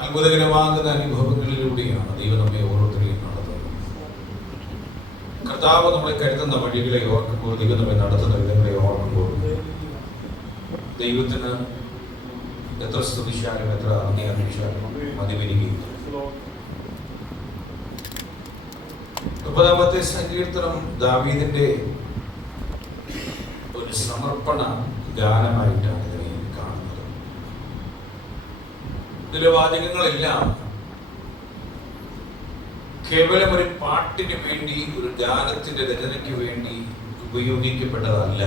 അത്ഭുതകരമാകുന്ന അനുഭവങ്ങളിലൂടെയാണ് ദൈവം നമ്മെ ഓരോരുത്തരെയും നടത്തുന്നത്. കർത്താവ് നമ്മളെ കരുതുന്ന വഴികളെ ഓർക്കുമ്പോൾ, ദൈവം നമ്മെ നടത്തുന്ന വിധങ്ങളെ ഓർക്കുമ്പോൾ ദൈവത്തിന് എത്ര സ്തുതിച്ചാലും എത്ര നന്ദി അറിയിച്ചാലും മതി വരികയില്ല. 30-ാമത്തെ സങ്കീർത്തനം ദാവീദിന്റെ ഒരു സമർപ്പണ ഗാനമായിട്ടാണ് ഇതിനെ കാണുന്നത്. ഇതിലെ വാചകങ്ങളെല്ലാം കേവലം ഒരു പാട്ടിന് വേണ്ടി, ഒരു ഗാനത്തിന്റെ രചനയ്ക്ക് വേണ്ടി ഉപയോഗിക്കപ്പെട്ടതല്ല.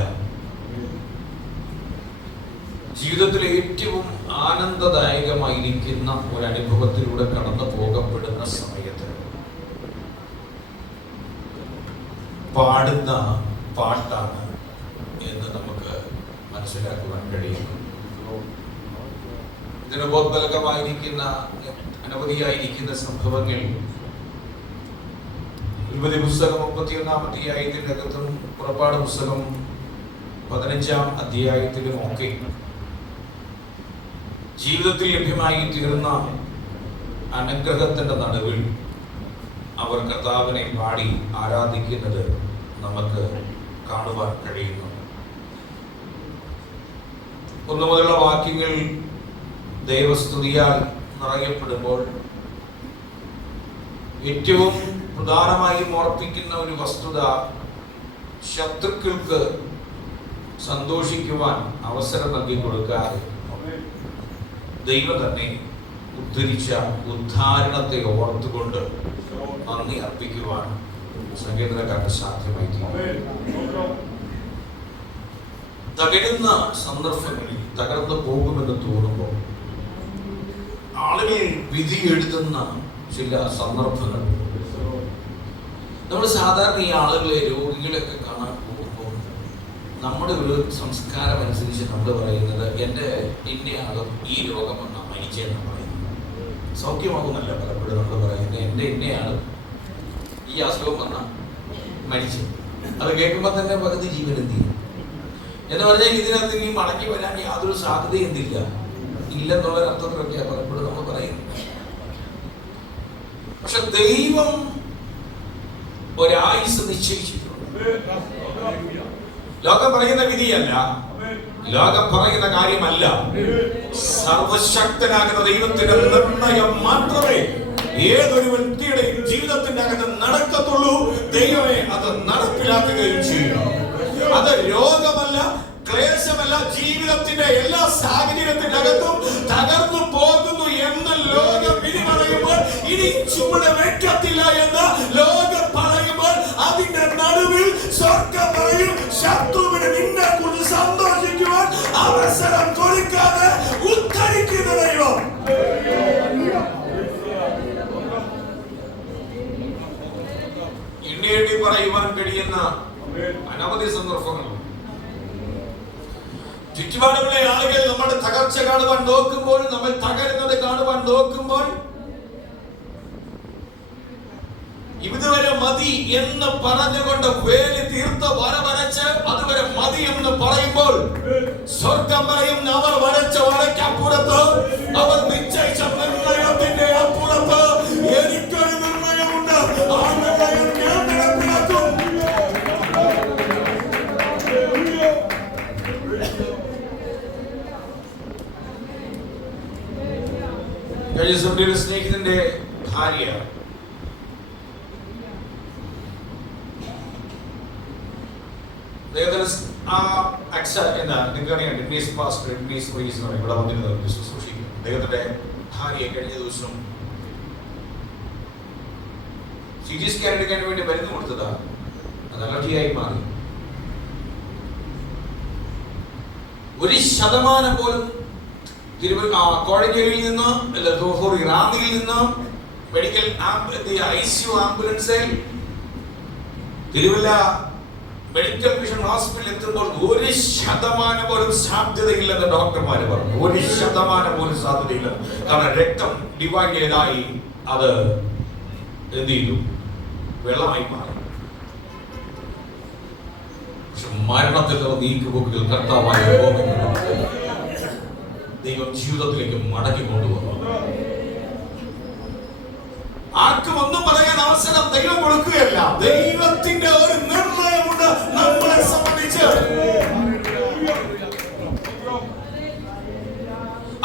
ജീവിതത്തിലെ ഏറ്റവും ആനന്ദദായകമായിരിക്കുന്ന ഒരു അനുഭവത്തിലൂടെ കടന്നു പോകപ്പെടുന്ന സമയത്ത് പാടുന്ന പാട്ടാണ് എന്ന് നമുക്ക് മനസ്സിലാക്കുവാൻ കഴിയുന്നു. ഇതിന് ബോധവൽക്കമായിരിക്കുന്ന അനവധിയായിരിക്കുന്ന സംഭവങ്ങൾ ഉൽപ്പത്തി പുസ്തകം 31-ാം അധ്യായത്തിനകത്തും പുറപ്പാട് പുസ്തകം 15-ാം അധ്യായത്തിലും ഒക്കെ ജീവിതത്തിൽ ലഭ്യമായി തീർന്ന അനുഗ്രഹത്തിന്റെ നടുവിൽ അവർ കർത്താവിനെ പാടി ആരാധിക്കുന്നത് നമുക്ക് കാണുവാൻ കഴിയുന്നു. 1 മുതലുള്ള വാക്യങ്ങൾ ദൈവസ്തുതിയാൽ നിറയപ്പെടുമ്പോൾ ഏറ്റവും പ്രധാനമായും ഓർപ്പിക്കുന്ന ഒരു വസ്തുത, ശത്രുക്കൾക്ക് സന്തോഷിക്കുവാൻ അവസരം നൽകി കൊടുക്കാതെ ദൈവം തന്നെ ഉദ്ധരിച്ച ഉദ്ധാരണത്തെ ഓർത്തുകൊണ്ട് നന്ദി അർപ്പിക്കുവാൻ സങ്കീർത്തനക്കാർക്ക് സാധ്യമായി തീരും. തകരുന്ന സന്ദർഭങ്ങളിൽ, തകർന്നു പോകുമെന്ന് തോന്നുമ്പോൾ ആളുകൾ വിധി എഴുതുന്ന ചില സന്ദർഭങ്ങൾ, നമ്മൾ സാധാരണ ഈ ആളുകളെ, രോഗികളെയൊക്കെ കാണാൻ പോകുമ്പോൾ നമ്മുടെ ഒരു സംസ്കാരം അനുസരിച്ച് നമ്മൾ പറയുന്നത് എൻ്റെ ഇന്നയാളും ഈ രോഗം വന്ന മരിച്ചെന്നാണ് പറയുന്നത്. സൗഖ്യമാകുന്നല്ല പലപ്പോഴും നമ്മൾ പറയുന്നത് എൻ്റെ ഇന്നയാളും ഈ അസുഖം വന്ന മരിച്ചു. അത് കേൾക്കുമ്പോൾ തന്നെ പകുതി ജീവൻ എന്ത് ചെയ്യും എന്ന് പറഞ്ഞാൽ ഇതിനകത്ത് ഇനി മടങ്ങി വരാൻ യാതൊരു സാധ്യതയും എന്തില്ല, ഇല്ലെന്നുള്ളൊരർത്ഥത്തിലൊക്കെയാണ് പലപ്പോഴും നമ്മൾ പറയുന്നത്. പക്ഷെ ദൈവം ഒരായുസ് നിശ്ചയിച്ചിട്ടുണ്ട്. ലോകം പറയുന്ന വിധിയല്ല, ലോകം പറയുന്ന കാര്യമല്ല. സർവശക്തനാകുന്ന ദൈവത്തിന്റെ നിർണയം മാത്രമേ ഏതൊരു വ്യക്തിയുടെയും ജീവിതത്തിന്റെ അകത്ത് നടക്കത്തുള്ളൂ. ദൈവമേ അത് നടപ്പിലാക്കുകയും ചെയ്യും. അത് രോഗമല്ല, ക്ലേശമല്ല. ജീവിതത്തിന്റെ എല്ലാ സാഹചര്യത്തിന്റെ അകത്തും തകർന്നു പോകുന്നു എന്ന് ലോകം വിധി പറയുമ്പോൾ, ഇനി ചുവട് വെക്കത്തില്ല എന്ന് ലോകം പറയുമ്പോൾ, അതിന്റെ നടുവിൽ സ്വർഗ്ഗം പറയും, ശത്രുവിന് നിന്നെ കുറിച്ച് സന്തോഷിക്കുവാൻ അവസരം കൊടുക്കാതെ ഉദ്ധരിക്കുന്ന ദൈവം. എണ്ണി പറയുവാൻ കഴിയുന്ന അനവധി സന്ദർഭങ്ങൾ. ചുറ്റുപാടുള്ള ആളുകൾ നമ്മുടെ തകർച്ച കാണുവാൻ നോക്കുമ്പോൾ, നമ്മൾ തകരുന്നത് കാണുവാൻ നോക്കുമ്പോൾ, ഇതുവരെ മതി എന്ന് പറഞ്ഞുകൊണ്ട് വേലി തീർത്ത് വര വരച്ച് അതുവരെ മതി എന്ന് പറയുമ്പോൾ, സ്വർഗം പറയും അവർ വരച്ച വരയ്ക്കപ്പുറത്ത്, അവർ നിശ്ചയിച്ച നിർണയത്തിന്റെ അപ്പുറത്ത് എനിക്കൊരു നിർണയമുണ്ട്. ആ നിർണയം ഞാൻ നടപ്പിലാക്കും. കഴിഞ്ഞ സ്നേഹിതന്റെ ഭാര്യ അദ്ദേഹത്തിന്റെ ഭാര്യയെ കഴിഞ്ഞ ദിവസം CT സ്കാൻ എടുക്കാൻ വേണ്ടി മരുന്ന് കൊടുത്തതാ. അത് അലർജിയായി മാറി. 1% പോലും കോഴഞ്ചേരിയിൽ നിന്ന്, റാന്നിയിൽ നിന്ന് മെഡിക്കൽ ICU ആംബുലൻസിൽ തിരുവല്ല മെഡിക്കൽ മിഷൻ ഹോസ്പിറ്റലിൽ എത്തുമ്പോൾ 1% പോലും സാധ്യതയില്ലെന്ന് ഡോക്ടർമാർ പറഞ്ഞു. 1% പോലും സാധ്യതയില്ല. കാരണം രക്തം ഡിവൈഡ് ചെയ്തായി അത് എന്ത് ചെയ്തു, വെള്ളമായി മാറി. പക്ഷെ മരണത്തിൽ നിന്ന് നീക്കുപോക്കുകൾ കർത്താവായ ദൈവം ജീവിതത്തിലേക്ക് മടക്കി കൊണ്ടുവന്നു. ദൈവം കൊടുക്കുകയല്ല. ദൈവത്തിന്റെ ഒരു നിർണയമുണ്ട് നമ്മളെ സംബന്ധിച്ച്.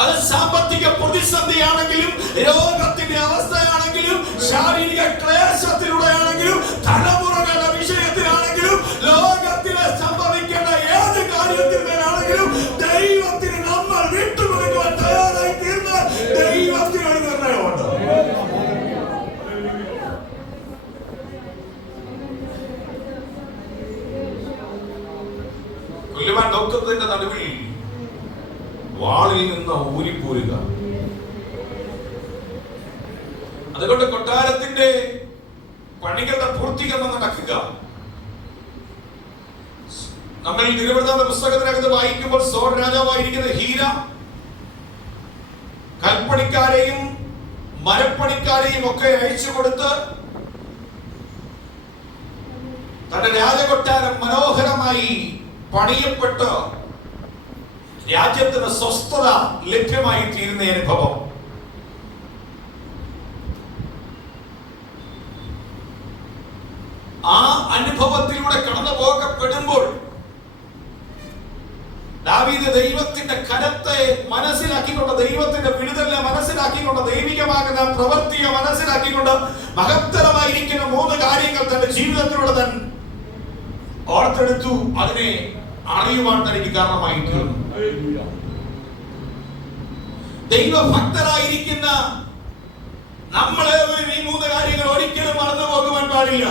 അത് സാമ്പത്തിക പ്രതിസന്ധിയാണെങ്കിലും, രോഗത്തിന്റെ അവസ്ഥയാണെങ്കിലും, ശാരീരിക ക്ലേശത്തിലൂടെയാണെങ്കിലും, തലമുറകളുടെ വിഷയത്തിലാണെങ്കിലും, ലോകത്തിലെ സംഭവിക്കേണ്ട ഏത് കാര്യത്തിലാണെങ്കിലും ദൈവത്തിന് നമ്മൾ വിട്ടുകൊടുക്കുവാൻ തയ്യാറായി തീർന്നാൽ ദൈവത്തിനൊരു നിർണയമുണ്ട്. കൊല്ലുവാൻ നോക്കുന്നതിന്റെ നടുവിൽ വാളിൽ നിന്ന് ഊരിപ്പോരുക. അതുകൊണ്ട് കൊട്ടാരത്തിന്റെ പണികളുടെ പൂർത്തീകരണം നടക്കുക. നമ്മൾ തിരുവനന്തപുരം പുസ്തകത്തിനകത്ത് വായിക്കുമ്പോൾ സോർ രാജാവായിരിക്കുന്ന ഹീരാം കൽപ്പണിക്കാരെയും മരപ്പണിക്കാരെയും ഒക്കെ അയച്ചു കൊടുത്ത് തന്റെ രാജകൊട്ടാരം മനോഹരമായി പണിയപ്പെട്ട് രാജ്യത്തിന് സ്വസ്ഥത ലഭ്യമായി തീരുന്ന അനുഭവം. ആ അനുഭവത്തിലൂടെ കടന്നു പോകപ്പെടുമ്പോൾ ദാവീദ് ദൈവത്തിന്റെ കരത്തെ മനസ്സിലാക്കിക്കൊണ്ട്, ദൈവത്തിന്റെ വിടുതലിനെ മനസ്സിലാക്കിക്കൊണ്ട്, ദൈവികമാകുന്ന പ്രവൃത്തിയെ മനസ്സിലാക്കിക്കൊണ്ട് മഹത്തരമായിരിക്കുന്ന 3 കാര്യങ്ങൾ തന്റെ ജീവിതത്തിലൂടെ താൻ ഓർത്തെടുത്തു. അതിനെ അറിയുവാൻ തനിക്ക് കാരണമായി തീർന്നു. ദൈവഭക്തരായിരിക്കുന്ന നമ്മളെ ഈ 3 കാര്യങ്ങൾ ഒരിക്കലും മറന്നു പോകുവാൻ പാടില്ല.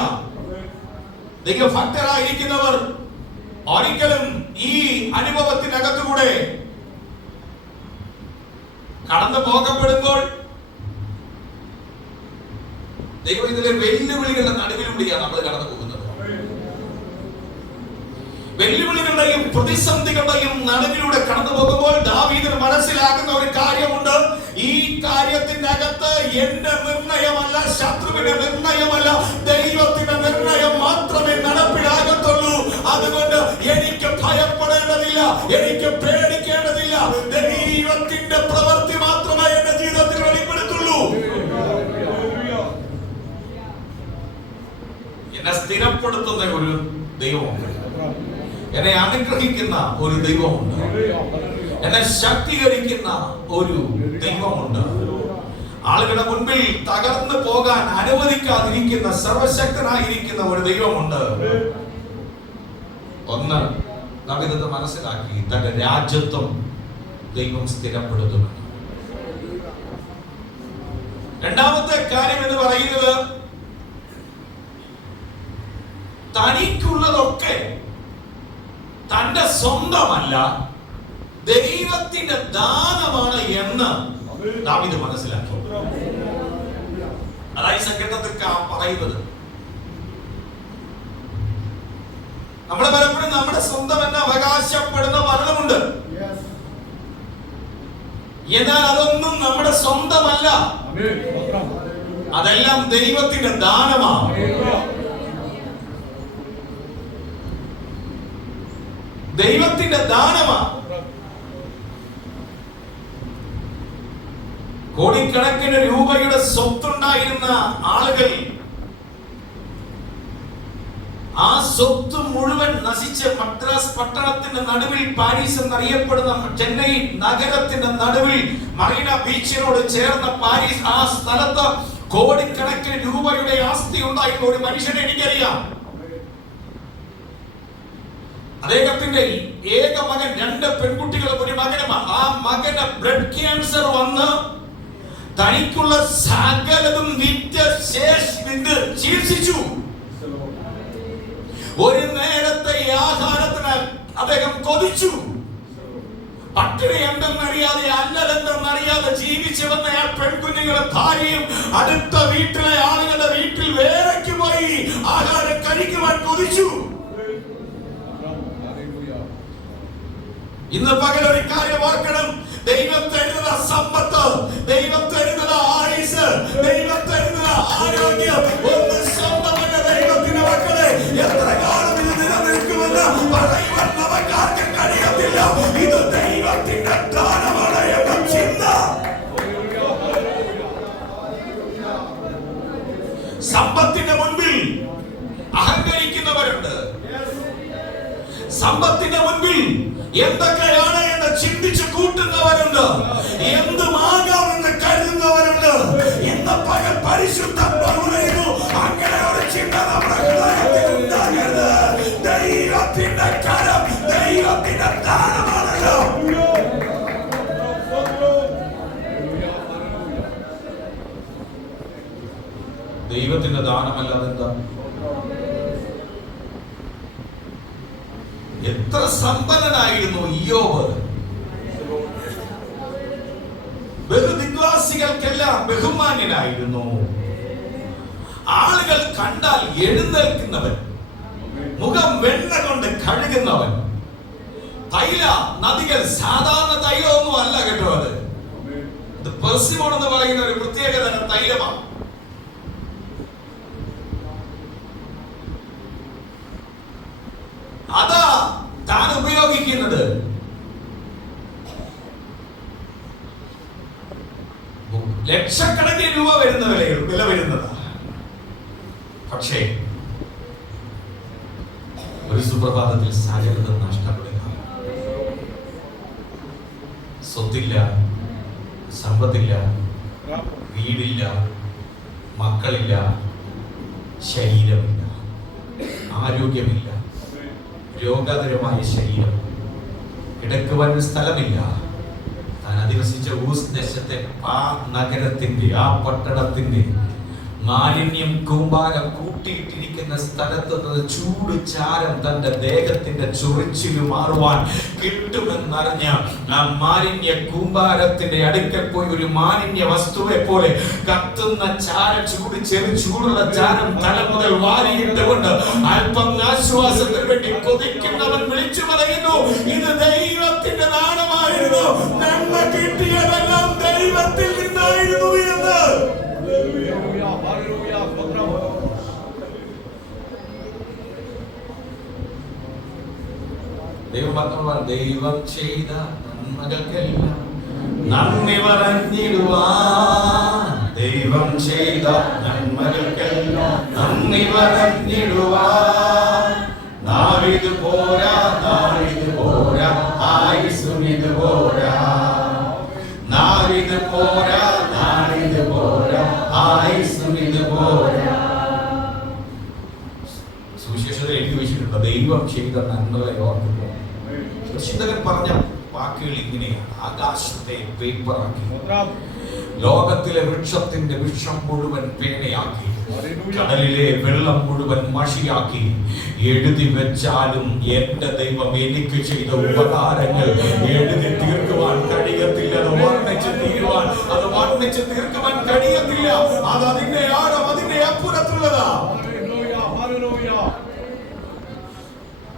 ദൈവഭക്തരായിരിക്കുന്നവർ ഒരിക്കലും ഈ അനുഭവത്തിനകത്തുകൂടെ കടന്നു പോകപ്പെടുമ്പോൾ ദൈവം ഇതിലെ വെല്ലുവിളികളുടെ നടുവിലൂടെയാണ് നമ്മൾ കടന്നു പോകുന്നത്. വെല്ലുവിളികളുടെയും പ്രതിസന്ധികളുടെയും നടുവിലൂടെ കടന്നു പോകുമ്പോൾ ദാവീദിന് മനസ്സിലാക്കുന്ന ഒരു കാര്യമുണ്ട്. ഈ കാര്യത്തിന്റെ അകത്ത് എന്റെ നിർണയമല്ല, ശത്രുവിന്റെ നിർണയമല്ല, ദൈവത്തിന്റെ നിർണയം മാത്രമേ നടപ്പിലാകത്തുള്ളൂ. അതുകൊണ്ട് എനിക്ക് ഭയപ്പെടേണ്ടതില്ല, എനിക്ക് പേടിക്കേണ്ടതില്ല. ദൈവത്തിന്റെ പ്രവൃത്തി മാത്രമേ എന്റെ ജീവിതത്തിൽ വെളിപ്പെടുത്തുള്ളൂ. എന്നെ സ്ഥിരപ്പെടുത്തുന്ന ഒരു ദൈവമുണ്ട്, എന്നെ അനുഗ്രഹിക്കുന്ന ഒരു ദൈവമുണ്ട്, എന്നെ ശക്തീകരിക്കുന്ന ഒരു ദൈവമുണ്ട്. ആളുകളുടെ മുൻപിൽ തകർന്നു പോകാൻ അനുവദിക്കാതിരിക്കുന്ന സർവശക്തനായിരിക്കുന്ന ഒരു ദൈവമുണ്ട്. ഒന്ന് നാം ഇത് മനസ്സിലാക്കി, തന്റെ രാജ്യത്വം ദൈവം സ്ഥിരപ്പെടുത്തുന്നു. രണ്ടാമത്തെ കാര്യം എന്ന് പറയുന്നത്, തനിക്കുള്ളതൊക്കെ തന്റെ സ്വന്തമല്ല, ദൈവത്തിന്റെ ദാനമാണ് എന്ന് ദാവീദ് മനസ്സിലാക്കി. അതായത് സങ്കീർത്തനത്തിൽ പറയുന്നത്, നമ്മൾ പലപ്പോഴും നമ്മുടെ സ്വന്തം എന്ന് അവകാശപ്പെടുന്ന പലതുമുണ്ട്. എന്നാൽ അതൊന്നും നമ്മുടെ സ്വന്തമല്ല, അതെല്ലാം ദൈവത്തിന്റെ ദാനമാണ്. ദൈവത്തിന്റെ ദാനമാണ്. കോടിക്കണക്കിന് രൂപയുടെ സ്വത്തുണ്ടായിരുന്ന ആളുകൾ ആ സ്വത്ത് മുഴുവൻ നശിച്ച് മദ്രാസ് പട്ടണത്തിന്റെ നടുവിൽ, പാരീസ് എന്നറിയപ്പെടുന്ന ചെന്നൈ നഗരത്തിന്റെ നടുവിൽ, മറീന ബീച്ചിനോട് ചേർന്ന പാരീസ്, ആ സ്ഥലത്ത് കോടിക്കണക്കിന് രൂപയുടെ ആസ്തി ഉണ്ടായിരുന്ന ഒരു മനുഷ്യനെ എനിക്കറിയാം. അദ്ദേഹത്തിന്റെ ഏക മകൻ, 2 പെൺകുട്ടികളും ഒരു മകനുമാണ്. ആ മകന് ബ്ലഡ് ക്യാൻസർ വന്ന് തനിക്കുള്ള സകലതും ചികിത്സിച്ചു. ഒരു നേരത്തെ ആഹാരത്തിന് അദ്ദേഹം കൊതിച്ചു. പട്ടിണി എന്തെന്നറിയാതെ, അല്ലലെന്തെന്നറിയാതെ ജീവിച്ചു വന്ന ആ പെൺകുഞ്ഞുങ്ങളെ ഭാര്യയും അടുത്ത വീട്ടിലെ ആളുകളുടെ വീട്ടിൽ വേലയ്ക്ക് പോയി ആഹാരം കഴിക്കുവാൻ കൊതിച്ചു. ഇന്ന് പകൽ ഒരു കാര്യം ഓർക്കണം, ദൈവം തരുന്ന സമ്പത്ത്, ദൈവം തരുന്ന ആയുസ്, ദൈവം തരുന്ന ആരോഗ്യം ഒന്നും സ്വന്തമല്ല. ദൈവത്തിന്റെ മക്കളെ, എത്ര കാലം ഇത് നിലനിൽക്കുമെന്ന് പറയുവാൻ നമുക്കാർക്കും കഴിയത്തില്ല. ഇത് ദൈവത്തിന്റെ ദാനമാണ് എന്ന ചിന്ത. സമ്പത്തിന്റെ മുൻപിൽ എന്തൊക്കെയാണ് എന്ന് ചിന്തിച്ച് കൂട്ടുന്നവരുണ്ട്, എന്തുമാകാമെന്ന് കരുതുന്നവരുണ്ട്. ഇന്ന് പകൽ പരിശുദ്ധാത്മാവ് പറയുന്നു, അങ്ങനെ ഒരു ചിന്ത നമ്മുടെ ഹൃദയത്തിൽ ഉണ്ടാകരുത്. ദൈവത്തിന്റെ കരം, ദൈവത്തിന്റെ ദാനമാണല്ലോ. ദൈവത്തിന്റെ ദാനമല്ലാതെ എന്താ? എത്ര സമ്പന്നനായിരുന്നു ഇയ്യോബ്. ബഹുദിഗ്വാസികൾക്കെല്ലാം ബഹുമാന്യനായിരുന്നു. ആളുകൾ കണ്ടാൽ എഴുന്നേൽക്കുന്നവൻ, മുഖം വെണ്ണ കൊണ്ട് കഴുകുന്നവൻ. തൈല നദികൾ സാധാരണ തൈലമൊന്നും അല്ല കേട്ടോ, അത് പെർസിമോൺ എന്ന് പറയുന്ന ഒരു പ്രത്യേകതരം തൈലമാണ്. അതാ താൻ ഉപയോഗിക്കുന്നത്. ലക്ഷക്കണക്കിന് രൂപ വരുന്ന വില വരുന്നതാ. പക്ഷേ ഒരു സുപ്രഭാതത്തിൽ സകലത നഷ്ടപ്പെടുക. സ്വത്തില്ല, സമ്പത്തില്ല, വീടില്ല, മക്കളില്ല, ശരീരമില്ല, ആരോഗ്യമില്ല, രോഗാതുരമായ ശരീരം, കിടക്കുവാൻ സ്ഥലമില്ല. താൻ അധിവസിച്ച ഊസ് ദേശത്തെ ആ നഗരത്തിന്റെ, ആ പട്ടണത്തിന്റെ മാലിന്യം കൂമ്പാരം കൂട്ടിയിട്ടിരിക്കുന്ന സ്ഥലത്ത് നിന്ന് ചൂട് ചാരം തന്റെ ദേഹത്തിന്റെ ചൊറിച്ചില് മാറുവാൻ കിട്ടുമെന്നറിഞ്ഞ ആ മാലിന്യ കൂമ്പാരത്തിന്റെ അടുക്കൽ പോയി ഒരു മാലിന്യ വസ്തുവെ പോലെ കത്തുന്ന ചാര ചൂടുള്ള ചാരം തല മുതൽ വാരിയിട്ടുകൊണ്ട് അല്പം ആശ്വാസത്തിന് വേണ്ടി കൊതിക്കുന്നവൻ വിളിച്ചു പറയുന്നു, ഇത് ദൈവത്തിന്റെ ദാനമായിരുന്നു, നന്മ കിട്ടിയതെല്ലാം ദൈവത്തിൽ നിന്നായിരുന്നു എന്ന്. ദൈവം ചെയ്ത നന്മകൾക്കെല്ലാം നന്ദി പറഞ്ഞിടുവാൻ, ദൈവം ചെയ്ത നന്മകൾക്കെല്ലാം നന്ദി പറഞ്ഞിടുവാൻ. നാവിത് പോരാ, നാവിത് പോരാ, ആയുസ്സുമിത് പോരാ. നാവിത് പോരാ, നാവിത് പോരാ, ആയുസ്സുമിത് പോരാ. സുവിശേഷത്തിൽ എഴുതി വെച്ചിട്ടുണ്ട്, ദൈവം ചെയ്ത നന്മകളെ ഓർക്കുക. ചിന്തകൻ പറഞ്ഞ വാക്കുകൾ ഇങ്ങനെയാണ്: ആകാശത്തെ പേപ്പറാക്കി, ലോകത്തിലെ വൃക്ഷത്തിന്റെ വൃക്ഷം മുഴുവൻ പേനയാക്കി, കടലിലെ വെള്ളം മുഴുവൻ മഷിയാക്കി. എഴുതി വെച്ചാലും എന്റെ ദൈവം എനിക്ക് ചെയ്ത ഉപകാരങ്ങൾ എഴുതി തീർക്കുവാൻ കഴിയത്തില്ല. അത് വർണ്ണിച്ച് തീർക്കുവാൻ കഴിയത്തില്ല. അത് അതിന്റെ ആഴം, അതിന്റെ അപ്പുറത്തുള്ളതാ.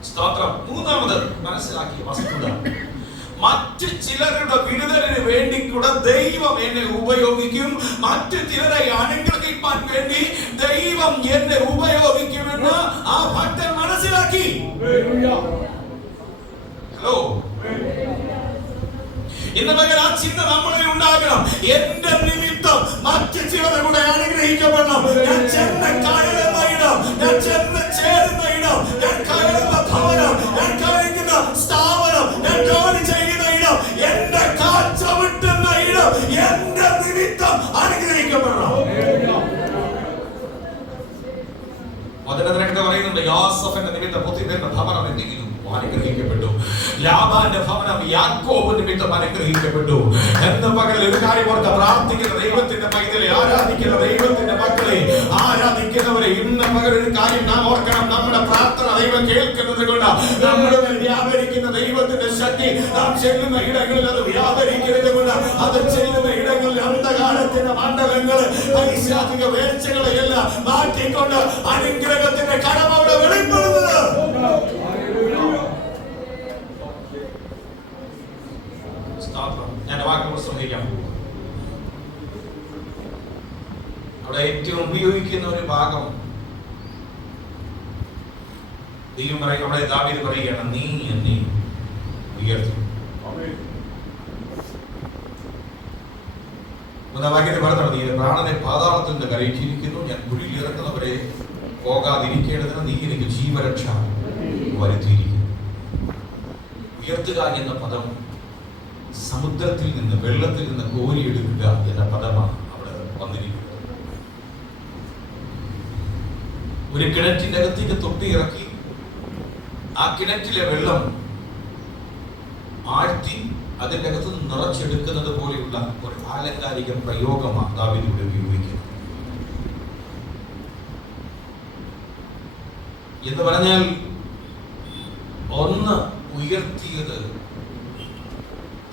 സ്തോത്രം. മൂന്നാമത് മനസ്സിലാക്കിയ വസ്തുത, മറ്റു ചിലരുടെ വിടുതലിന് വേണ്ടി കൂടെ ദൈവം എന്നെ ഉപയോഗിക്കും, മറ്റു ചിലരെ അനുഗ്രഹിക്കാൻ വേണ്ടി ദൈവം എന്നെ ഉപയോഗിക്കുമെന്ന് ആ ഭക്തൻ മനസ്സിലാക്കി. ഹലോ, ഇന്ന് പകൽ ആ ചിന്ത നമ്മളിൽ ഉണ്ടാകണം. എന്റെ നിമിത്തം മറ്റു ചിലരെ കൂടെ അനുഗ്രഹിക്കപ്പെടണം. ഞാൻ ചെന്ന കായലെന്ന ഇടം, ഞാൻ ചെന്ന് ചേരുന്ന ഇടം, ഞാൻ കയറുന്ന ഭവനം, ഞാൻ കഴിക്കുന്ന സ്ഥാപനം, ഞാൻ ജോലി ചെയ്യുന്ന ഇടം, എന്റെ കാൽ ചവിട്ടുന്ന ഇടം എന്റെ നിമിത്തം അനുഗ്രഹിക്കപ്പെടണം. വചനത്തിനകത്ത് പറയുന്നുണ്ട്, യോസേഫിന്റെ നിമിത്തം പോത്തിഫേറിന്റെ ഭവനം എന്തെങ്കിലും അനുഗ്രഹിക്കപ്പെട്ടു, ലാബാന്റെ ഭവനം യാക്കോബ് നിമിത്തം അനുഗ്രഹിക്കപ്പെട്ടു. എന്ന് പകൽ ഒരു കാര്യം ഓർത്ത്, പ്രാർത്ഥിക്കുന്ന ദൈവത്തിന്റെ പൈതലെ, ആരാധിക്കുന്ന ദൈവത്തിന്റെ മക്കളെ, ആരാധിക്കുന്നവരെ, ഇന്ന് പകൽ ഒരു കാര്യം നാം ഓർക്കണം. നമ്മുടെ പ്രാർത്ഥന ദൈവം കേൾക്കുന്നത് കൊണ്ട് നമ്മുടെ വ്യാപരിക്കുന്ന ദൈവത്തിന്റെ ശക്തി നാം ചെല്ലുന്ന ഇടങ്ങളിൽ അത് വ്യാപരിക്കുന്നത് കൊണ്ട്, അത് ചെല്ലുന്ന ഇടങ്ങളിൽ അന്ധകാരത്തിന്റെ മണ്ഡലങ്ങൾ, ഐശ്വര്യ വേഴ്ചകളെ എല്ലാം മാറ്റിക്കൊണ്ട് അനുഗ്രഹത്തിന്റെ കരം അവിടെ വെളിപ്പെടുന്നത്. ഞാൻ വാക്കുകൾ ശ്രദ്ധിക്കാൻ പോകും. അവിടെ ഏറ്റവും ഉപയോഗിക്കുന്ന ഒരു ഭാഗം ദൈവം പറയും, അവിടെ ദാവീദ് പറയുകയാണ്, നീ എന്നെ ഉയർത്തും. ഒന്നാം വാക്യത്തിൽ പറഞ്ഞത്, നീ പ്രാണനെ പാതാളത്തിൽ നിന്ന് കരയിച്ചിരിക്കുന്നു, ഞാൻ കുഴിയിൽ ഇറങ്ങുന്നവരെ പോകാതിരിക്കേണ്ടതിന് നീ എനിക്ക് ജീവരക്ഷ വരുത്തിയിരിക്കുന്നു. ഉയർത്തുക എന്ന പദം സമുദ്രത്തിൽ നിന്ന്, വെള്ളത്തിൽ നിന്ന് കോരിയെടുക്കുക എന്ന പദമാണ് അവിടെ വന്നിരിക്കുന്നത്. ഒരു കിണറ്റിന്റെ അകത്തേക്ക് തൊട്ടി ഇറക്കി ആ കിണറ്റിലെ വെള്ളം ആഴ്ത്തി അതിൻ്റെ അകത്ത് നിറച്ചെടുക്കുന്നത് പോലെയുള്ള ഒരു ആലങ്കാരിക പ്രയോഗമാണ് ദാവീദ് ഉപയോഗിക്കുന്നത്. എന്ന് പറഞ്ഞാൽ, ഒന്ന് ഉയർത്തിയത്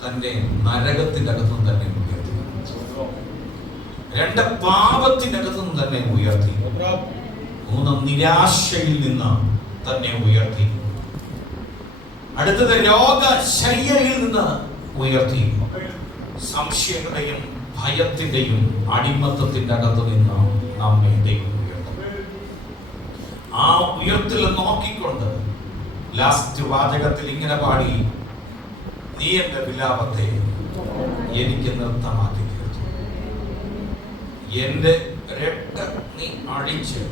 തന്റെ നരകത്തിന്റെ അകത്തുനിന്ന് തന്നെ ഉയർത്തി, രണ്ട് പാപത്തിന്റെ അകത്തുനിന്ന് തന്നെ ഉയർത്തി, മൂന്ന് നിരാശയിൽ നിന്ന് തന്നെ ഉയർത്തി, അടുത്തത് രോഗശയ്യയിൽ നിന്ന് ഉയർത്തി, സംശയങ്ങളുടെയും ഭയത്തിന്റെയും അടിമത്തത്തിന്റെ അകത്ത് നിന്ന് നമ്മെ ദൈവം ഉയർത്തി. ആ ഉയർത്തിൽ നോക്കിക്കൊണ്ട് ലാസ്റ്റ് വാചകത്തിൽ ഇങ്ങനെ പാടി, നീ എന്റെ വിലാപത്തെ എനിക്ക് നൃത്തമാക്കി തീർത്തു, എന്റെ രക്ത നീ അഴിച്ച്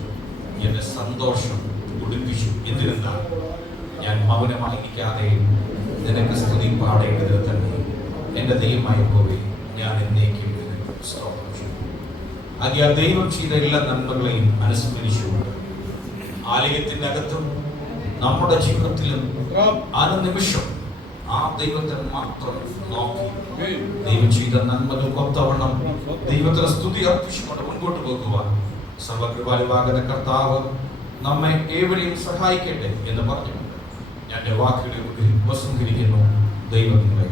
എന്റെ സന്തോഷം ഉടുപ്പിച്ചു. എന്തിനെന്താ, ഞാൻ മൗനമായിരിക്കാതെ നിനക്ക് സ്തുതി പാടേണ്ടത് തന്നെ. എന്റെ ദൈവമായ യഹോവേ, ഞാൻ എന്നേക്കും നിനക്ക് സ്തോത്രം ചെയ്യും. ആകയാൽ ദൈവം ചെയ്ത എല്ലാ നന്മകളെയും അനുസ്മരിച്ചുകൊണ്ട് ആലയത്തിന്റെ അകത്തും നമ്മുടെ ജീവിതത്തിലും അനുനിമിഷം ആ ദൈവത്തെ മാത്രം നോക്കി ദൈവം ചെയ്ത നന്മകൾ കൊത്തവണ്ണം ദൈവത്തിന് സ്തുതി അർപ്പിച്ചുകൊണ്ട് മുൻപോട്ട് പോകുവാൻ സർവകൃപാലുവാകുന്ന കർത്താവ് നമ്മെ ഏവരെയും സഹായിക്കട്ടെ എന്ന് പറഞ്ഞു ഞാൻ വാക്കുകളെ ഉപസംഹരിക്കുന്നു. ദൈവം നിങ്ങളെ